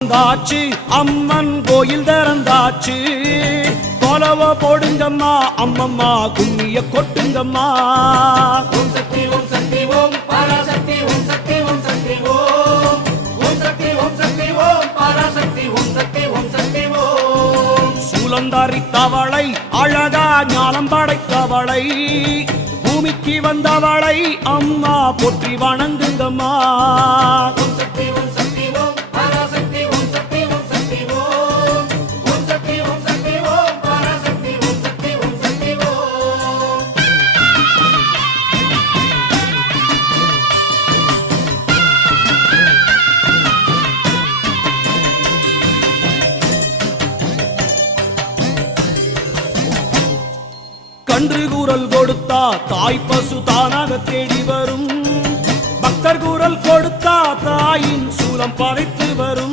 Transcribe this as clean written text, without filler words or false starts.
தாச்சு அம்மன் கோயில் திறந்தாச்சு கொலவ போடுங்கம்மா அம்மம்மா கும்மிய கொட்டுங்கம்மா. ஓம் சக்தி ஓம் சக்தி ஓம் பராசக்தி ஓம் சக்தி ஓம் சக்தி ஓம் ஓம் சக்தி ஓம் சக்தி ஓம் பராசக்தி ஓம் சக்தி ஓம் சக்தி ஓம். சூலந்தாரி தவளை அழகா ஞானம் படைத்தவளை பூமிக்கு வந்தவளை அம்மா போற்றி வணங்குங்கம்மா. ஓம் சக்தி ஓம் சக்தி ஓம் பராசக்தி ஓம் சக்தி ஓம் சக்தி ஓம் ஓம் சக்தி ஓம் சக்தி ஓம் பராசக்தி ஓம் சக்தி ஓம் சக்தி ஓம். கன்று கூறல் கொடுத்தா தாய் பசு தானாக தேடி வரும். பக்தர் கூறல் கொடுத்தா தாயின் சூலம் பறைத்து வரும்.